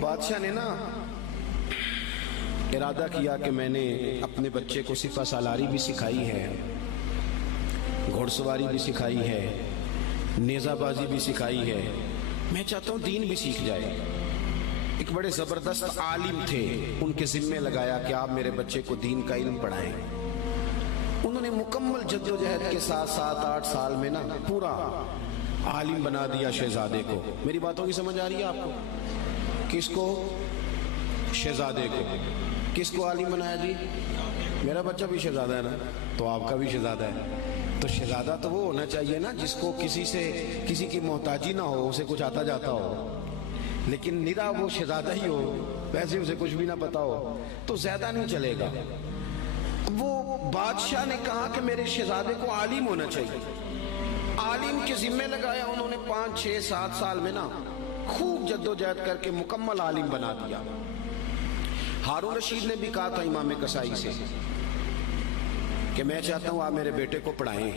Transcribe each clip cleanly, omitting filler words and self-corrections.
بادشاہ نے نا ارادہ کیا کہ میں نے اپنے بچے کو سپہ سالاری بھی سکھائی ہے، گھوڑ سواری بھی سکھائی ہے، نیزہ بازی بھی سکھائی ہے، میں چاہتا ہوں دین بھی سیکھ جائے۔ ایک بڑے زبردست عالم تھے، ان کے ذمے لگایا کہ آپ میرے بچے کو دین کا علم پڑھائیں۔ انہوں نے مکمل جد و جہد کے ساتھ 7-8 سال میں نا پورا عالم بنا دیا شہزادے کو۔ میری باتوں کی سمجھ آ رہی ہے آپ کو؟ کس کو؟ شہزادے کو۔ کس کو عالم بنایا جی؟ میرا بچہ بھی شہزادہ ہے نا، تو آپ کا بھی شہزادہ ہے۔ تو شہزادہ تو وہ ہونا چاہیے نا جس کو کسی کی محتاجی نہ ہو، اسے کچھ آتا جاتا ہو، لیکن نرا وہ شہزادہ ہی ہو، ویسے اسے کچھ بھی نہ پتا ہو تو زیادہ نہیں چلے گا۔ وہ بادشاہ نے کہا کہ میرے شہزادے کو عالم ہونا چاہیے، عالم کے ذمے لگایا۔ انہوں نے 5-6-7 سال میں نا خوب جد و جہد کر کے مکمل عالم بنا دیا۔ ہارون رشید نے بھی کہا تھا امام کسائی سے کہ میں چاہتا ہوں آپ میرے بیٹے کو پڑھائیں،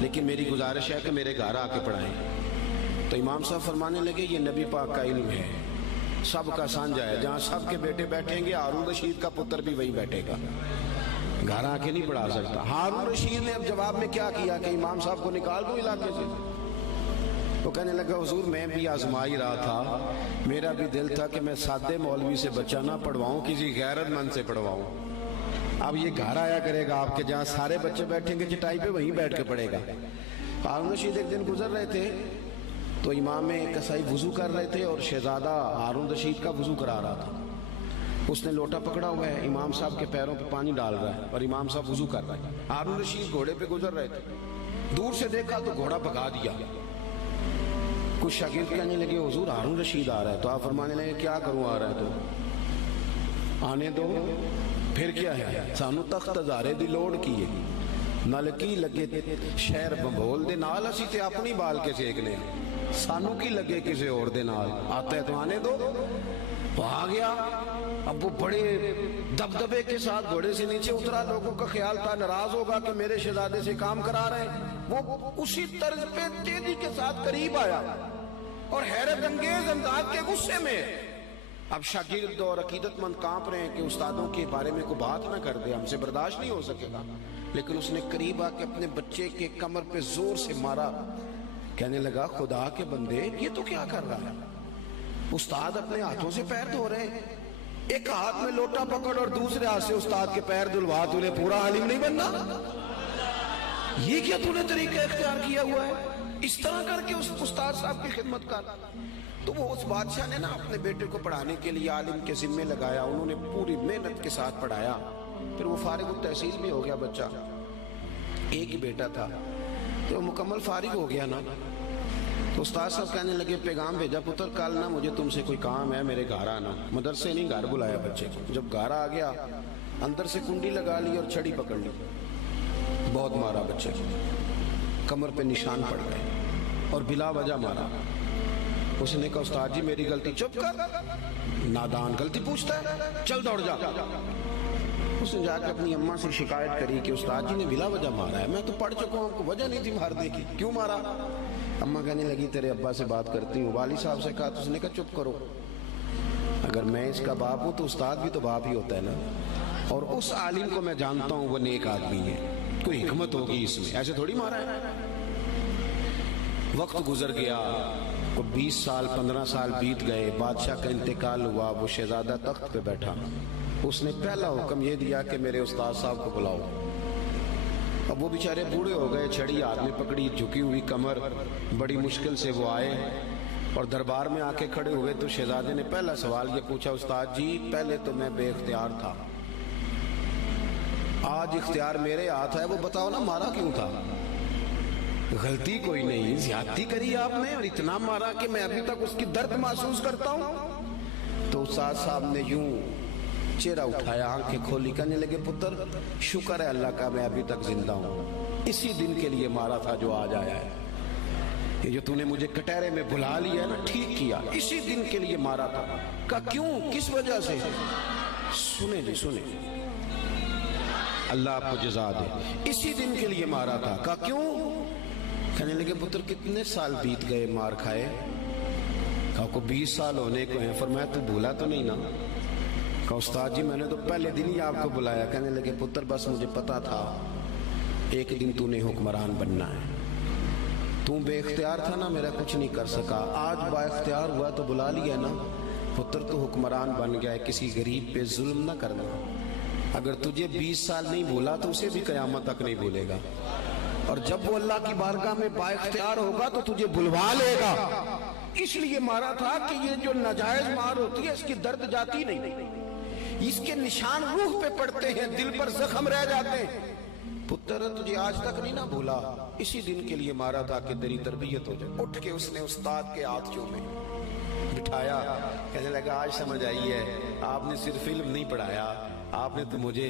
لیکن میری گزارش ہے کہ میرے گھر آ کے پڑھائیں۔ تو امام صاحب فرمانے لگے یہ نبی پاک کا علم ہے، سب کا سانجھا ہے، جہاں سب کے بیٹے بیٹھیں گے ہارون رشید کا پتر بھی وہی بیٹھے گا، گھر آ کے نہیں پڑھا سکتا۔ ہارون رشید نے اب جواب میں کیا کیا کہ امام صاحب کو نکال دو علاقے سے۔ وہ کہنے لگا حضور میں بھی آزما ہی رہا تھا، میرا بھی دل تھا کہ میں سادے مولوی سے بچہ نہ پڑھواؤں، کسی غیرت مند سے پڑھواؤں۔ اب یہ گھر آیا کرے گا آپ کے، جہاں سارے بچے بیٹھیں گے چٹائی پہ وہیں بیٹھ کے پڑھے گا۔ ہارون رشید ایک دن گزر رہے تھے تو امام کسائی وضو کر رہے تھے اور شہزادہ ہارون رشید کا وضو کرا رہا تھا۔ اس نے لوٹا پکڑا ہوا ہے، امام صاحب کے پیروں پہ پانی ڈال رہا ہے اور امام صاحب وضو کر رہے ہیں۔ ہارون رشید گھوڑے پہ گزر رہے تھے، دور سے دیکھا تو گھوڑا بھگا دیا۔ کچھ شاگرد کہنے لگے حضور ہارون رشید آ رہا ہے، تو آپ فرمانے لگے کیا کروں آ رہا ہے تو آنے دو، پھر کیا ہے، سانو تخت ہزارے دی لوڑ کی ہے، نلکی لگے شہر بمبول دے نال، اسی تے اپنی بال کے سیکنے، سانو کی لگے کسی اور دے نال، آتا ہے تو آنے دو۔ وہ آ گیا، اب وہ بڑے دبدبے کے ساتھ گھوڑے سے نیچے اترا۔ لوگوں کا خیال تھا ناراض ہوگا کہ میرے شہزادے سے کام کرا رہے ہیں، وہ اسی طرز پہ تیزی کے ساتھ قریب آیا اور حیرت انگیز انداز کے غصے میں۔ اب شاگرد اور عقیدت مند کانپ رہے ہیں کہ استادوں کے بارے میں کوئی بات نہ کر دے، ہم سے برداشت نہیں ہو سکے گا، لیکن اس نے قریب آ کے اپنے بچے کے کمر پہ زور سے مارا۔ کہنے لگا خدا کے بندے یہ تو کیا کر رہا ہے؟ استاد اپنے ہاتھوں سے پیر دھو رہے ہیں، ایک ہاتھ میں لوٹا پکڑ اور دوسرے ہاتھ سے استاد کے پیر دھلوا، تو انہیں پورا عالم نہیں بننا؟ یہ کیا تو نے طریقہ اختیار کیا ہوا ہے؟ اس طرح کر کے اس استاد صاحب کی خدمت کر۔ تو وہ اس بادشاہ نے نا اپنے بیٹے کو پڑھانے کے لیے عالم کے ذمے لگایا، انہوں نے پوری محنت کے ساتھ پڑھایا۔ پھر وہ فارغ التحصیل بھی ہو گیا بچہ، ایک ہی بیٹا تھا، تو وہ مکمل فارغ ہو گیا نا۔ تو استاد صاحب کہنے لگے پیغام بھیجا پتر کل نا مجھے تم سے کوئی کام ہے، میرے گھر آنا۔ مدرسے نہیں گھر بلایا بچے کو، جب گھر آ گیا اندر سے کنڈی لگا لی اور چھڑی پکڑ لی، بہت مارا بچے کو، کمر پہ نشان پڑ گئے اور بلا وجہ مارا۔ اس نے کہا استاد جی میری غلطی۔ چپ کر، نادان، غلطی پوچھتا ہے، چل دوڑ جا۔ اس نے جا کے اپنی اماں سے شکایت کری کہ استاد جی نے بلا وجہ مارا ہے، میں تو پڑھ چکا ہوں، کو وجہ نہیں تھی مارنے کی، کیوں مارا؟ اماں کہنے لگی تیرے ابا سے بات کرتی ہوں۔ والد صاحب سے کہا تو اس نے کہا چپ کرو، اگر میں اس کا باپ ہوں تو استاد بھی تو باپ ہی ہوتا ہے نا، اور اس عالم کو میں جانتا ہوں وہ نیک آدمی ہے، کوئی حکمت ہوگی اس میں، ایسے تھوڑی مارا ہے۔ وقت گزر گیا، 20 سال 15 سال بیت گئے، بادشاہ کا انتقال ہوا، وہ شہزادہ تخت پہ بیٹھا۔ اس نے پہلا حکم یہ دیا کہ میرے استاد صاحب کو بلاؤ۔ اب وہ بیچارے بوڑھے ہو گئے، چھڑی ہاتھ میں پکڑی، جھکی ہوئی کمر، بڑی مشکل سے وہ آئے اور دربار میں آ کے کھڑے ہوئے۔ تو شہزادے نے پہلا سوال یہ پوچھا استاد جی پہلے تو میں بے اختیار تھا، آج اختیار میرے ہاتھ ہے، وہ بتاؤ نا مارا کیوں تھا؟ غلطی کوئی نہیں، زیادتی کری آپ نے اور اتنا مارا کہ میں ابھی تک اس کی درد محسوس کرتا ہوں۔ تو استاد صاحب نے یوں چہرہ اٹھایا، آنکھیں کھولی، کہنے لگے پتر شکر ہے اللہ کا میں ابھی تک زندہ ہوں، اسی دن کے لیے مارا تھا جو آج آیا ہے، یہ جو تو نے مجھے کٹہرے میں بلا لیا ہے نا، ٹھیک کیا، اسی دن کے لیے مارا تھا۔ کہا کیوں، کس وجہ سے؟ سنیں جی سنیں، اللہ آپ کو جزا دے، اسی دن کے لیے مارا تھا۔ کہا کیوں؟ کہنے لگے پتر کتنے سال بیت گئے مار کھائے، کہا کو 20 سال ہونے کو ہیں، فرمایا تو بھولا تو نہیں نا؟ کہا استاد جی میں نے تو پہلے دن ہی آپ کو بلایا. کہنے لگے پتر بس مجھے پتا تھا ایک دن تو نے حکمران بننا ہے. تو بے اختیار تھا نا، میرا کچھ نہیں کر سکا. آج با اختیار ہوا تو بلا لیا نا. پتر تو حکمران بن گیا ہے، کسی غریب پہ ظلم نہ کرنا. اگر تجھے 20 سال نہیں بھولا تو اسے بھی قیامت تک نہیں بھولے گا، اور جب وہ اللہ کی بارگاہ میں با اختیار ہوگا تو تجھے بلوا لے گا. اس لیے مارا تھا کہ یہ جو ناجائز مار ہوتی ہے اس کی درد جاتی نہیں، اس کے نشان روح پہ پڑتے ہیں، دل پر زخم رہ جاتے ہیں. پتر تجھے آج تک نہیں نہ بھولا، اسی دن کے لیے مارا تھا کہ تیری تربیت ہو جائے. اٹھ کے اس نے استاد کے ہاتھ چومے، بٹھایا. کہنے لگا آج سمجھ آئی ہے، آپ نے صرف علم نہیں پڑھایا، آپ نے تو مجھے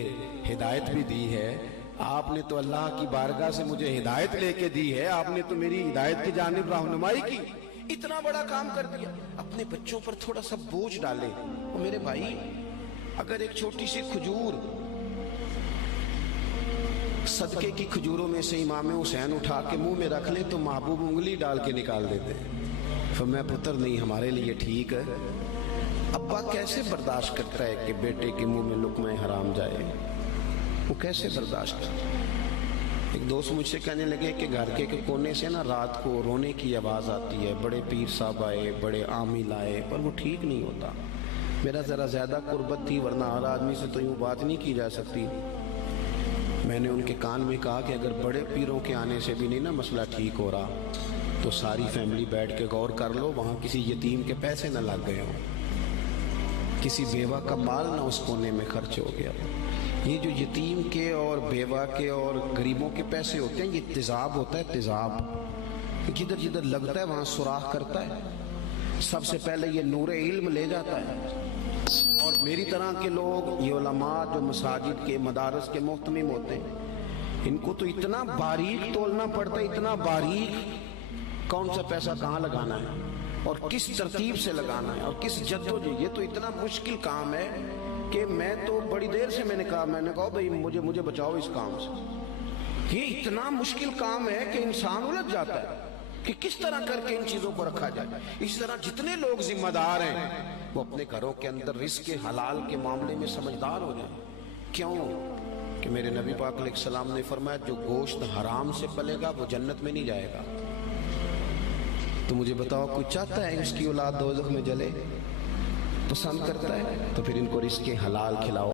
ہدایت بھی دی ہے. آپ نے تو اللہ کی بارگاہ سے مجھے ہدایت لے کے دی ہے، آپ نے تو میری ہدایت کی جانب رہنمائی کی. اتنا بڑا کام کر دیا. اپنے بچوں پر تھوڑا سا بوجھ ڈالے. اور میرے بھائی اگر ایک چھوٹی سی کھجور، صدقے کی کھجوروں میں سے امام حسین اٹھا کے منہ میں رکھ لے تو محبوب انگلی ڈال کے نکال دیتے. فرمایا پتر نہیں، ہمارے لیے ٹھیک ہے. ابا کیسے برداشت کرتا ہے کہ بیٹے کے منہ میں لقمہ حرام جائے؟ وہ کیسے برداشت کرتا ہے؟ ایک دوست مجھ سے کہنے لگے کہ گھر کے کونے سے نا رات کو رونے کی آواز آتی ہے، بڑے پیر صاحب آئے، بڑے عامل آئے، پر وہ ٹھیک نہیں ہوتا. میرا ذرا زیادہ قربت تھی، ورنہ ہر آدمی سے تو یوں بات نہیں کی جا سکتی. میں نے ان کے کان میں کہا کہ اگر بڑے پیروں کے آنے سے بھی نہیں نا مسئلہ ٹھیک ہو رہا تو ساری فیملی بیٹھ کے غور کر لو، وہاں کسی یتیم کے پیسے نہ لگ گئے ہوں، کسی بیوہ کا مال نہ اس کونے میں خرچ ہو گیا. یہ جو یتیم کے اور بیوہ کے اور غریبوں کے پیسے ہوتے ہیں، یہ تیزاب ہوتا ہے، تیزاب جدھر جدھر لگتا ہے وہاں سوراخ کرتا ہے. سب سے پہلے یہ نور علم لے جاتا ہے. اور میری طرح کے لوگ، یہ علماء جو مساجد کے مدارس کے محتمم ہوتے ہیں، ان کو تو اتنا باریک تولنا پڑتا ہے، اتنا باریک، کون سا پیسہ کہاں لگانا ہے اور کس ترتیب سے لگانا ہے اور کس جدوجہد. یہ تو اتنا مشکل کام ہے کہ میں تو بڑی دیر سے میں نے کہا بھائی مجھے بچاؤ اس کام سے. یہ اتنا مشکل کام ہے کہ انسان الجھ جاتا ہے کہ کس طرح کر کے ان چیزوں کو رکھا جائے. اس طرح جتنے لوگ ذمہ دار ہیں وہ اپنے گھروں کے اندر رزق حلال کے معاملے میں سمجھدار ہو جائیں. کیوں کہ میرے نبی پاک علیہ السلام نے فرمایا جو گوشت حرام سے پلے گا وہ جنت میں نہیں جائے گا. تو مجھے بتاؤ کوئی چاہتا ہے اس کی اولاد دوزخ میں جلے؟ پسند کرتا ہے؟ تو پھر ان کو رزق حلال کھلاؤ.